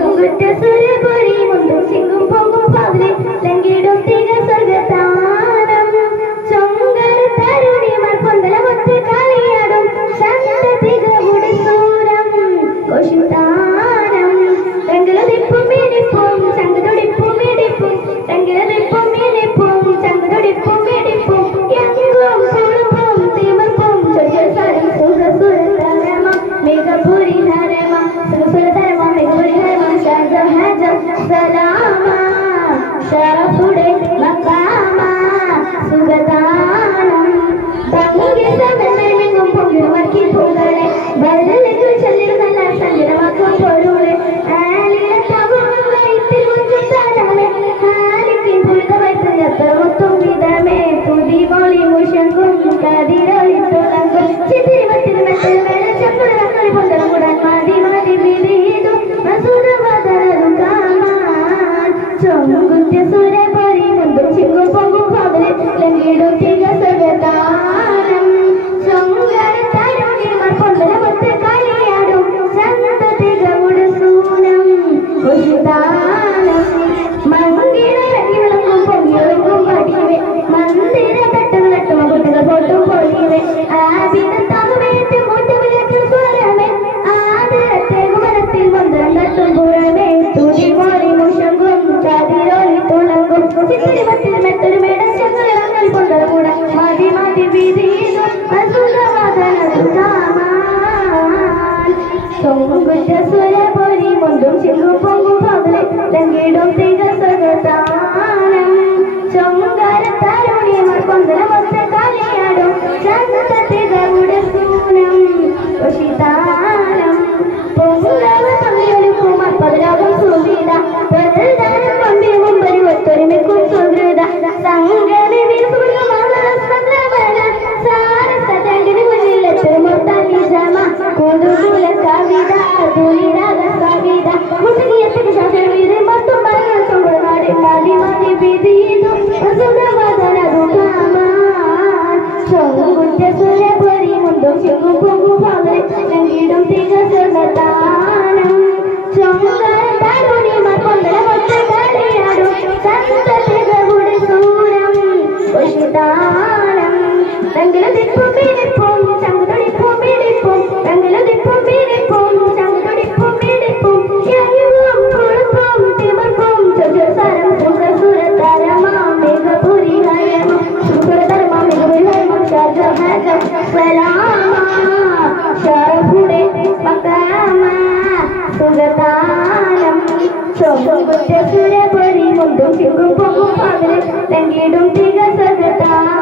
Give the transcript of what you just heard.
ചൊങ്കുറ്റസുരപുരി മുണ്ടും ചിങ്കും പൊങ്ങും പവലെ ലങ്കിടും തിക സ്വർഗത്താനം ചൊങ്കര തരുണിമാർ പൊന്തലമൊത്ത് കളിയാടും ശാന്തതികളുടെ സൂരം കോശിത്താനം രംഗലതിപ്പും മിടിപ്പും ചങ്കതൊടിപ്പും മിടിപ്പും രംഗലതിപ്പും മിടിപ്പും ചങ്കതൊടിപ്പും മിടിപ്പും യങ്കും കുളുമ്പും തിമർപ്പും ചൊല്ലുസരം സുഖസുരതരമ മേഘപുരി ഹരമ സുഖസുരതരമ മേഘപുരി ഹരമ ഷാജഹാജ സലാമ ഷറഫുടെ മക്കാമ സുഖദാനം തങ്ങുകിസമെന്നെങ്ങും പൊങ്ങിടുമർക്കി പൂകളെ ബല്ലുകൾ ചൊല്ലിടുന്ന സഞ്ചരമാക്കും പൊരുളെ ആലിലത്തവുമൈത്തിൽ മുഞ്ചുത്താനമേ ആലിക്കിൻ പുളിതവൈത്ത് എത്രമൊത്തും വിധമേ തുതി മൊളി മുഷങ്കും കതിരൊളി തുളങ്കും ചിത്തിരിമത്തിൽ മെത്തൽ വെള്ളച്ചപ്പുറ കളി പൊന്തളം കൂടാൻ മതി മതി വിധിയിതും മസുരവതരും കാമാൻ ചൊങ്കുത്യ സുരപൊരി മുണ്ടും ചിങ്ങും പൊങ്ങും പവലെ ലങ്കിടും തിക സ്വർഗത്താനം ചൊങ്കര തരുണിമാർ പൊന്തലമൊത്ത് കളിയാടും ശാന്തതികളുടെ സൂനം കോശിത്താനം മങ്കിളിറങ്ങി വിളങ്ങും പൊങ്ങിയൊഴുകും പടിവേ മന്ദിര തട്ടുകൾ തട്ടുമ കുട്ടികൾ പോട്ടും പൊടിവേ ആവിധം തകവേറ്റ് മൂട്ടുവിലേക്കും സ്വരമേ ആദരത്തെ കുമരത്തിൽ മന്ദിരം തട്ടും പുറമേ തുടി മോളി മുഷങ്കും കതിരോളി തുളങ്കും ചിത്തിരിമത്തിൽ മെത്തൊരു മേടച്ചങ്ങൾ പൊന്തളം കൂട മതി മതി വിധിയിലും അസുഖവാദനതു കാമാൻ ചൊങ്കുറ്റ സുരപൊരി മുണ്ടും ചിങ്ങും പൊങ്ങും പവലെ ലങ്കിടും തിക സ്വർഗത്താനം ചൊങ്കര തരുണിമാർ പൊന്തലമൊത്ത് കളിയാടും ശാന്തതികളുടെ സൂനം കോശിത്താനം പൊങ്ങുലവ പങ്കുവെടുക്കും അപ്പതിരാകും സുവിധ പ്രതൽദാനം പമ്പി മുമ്പരി ഒത്തൊരുമിക്കും സുഹൃത സംഗമി വിസുഖമാല സദ്രവന സാരസതങ്കിന് മുന്നിൽ എത്തുമൊത്ത നിജമ കുതുകുല കവിത തുലിരാഗ കവിത മുട്ടുകിയത്തിന് ശാസ്ത്രം ഇത് മൊത്തം പറഞ്ഞു ചൊങ്കുളനാടി മതി മതി വിധിയിതും അസുഖവാദനതു കാമാൻ ചൊങ്കുറ്റ സുരപുരി മുണ്ടും ചിങ്ങും പൊങ്ങും പവലെ ലങ്കിടും തിക സ്വർഗത്താനം ചൊങ്കര തരുണിമാർ പൊന്തലമൊത്ത് കളിയാടും ശാന്തതികളുടെ സൂരം കോശിത്താനം രംഗലതിപ്പും മിടിപ്പും ചങ്കതൊടിപ്പും മിടിപ്പും രംഗലതിപ്പും മിടിപ്പും ചങ്കതൊടിപ്പും മിടിപ്പും യങ്കും കുളുമ്പും തിമർപ്പും ചൊല്ലുസരം സുഖസുരതരമ മേഘപുരി ഹരമ സുഖസുരതരമ മേഘപുരി ഹരമ ഷാജഹാജ സലാമ ഷറഫുടെ മക്കാമ സുഖദാനം ചൊങ്കുറ്റ സുരപൊരി മുണ്ടും ചിങ്ങും പൊങ്ങും പവലെ ലങ്കിടും തിക സ്വർഗത്താനം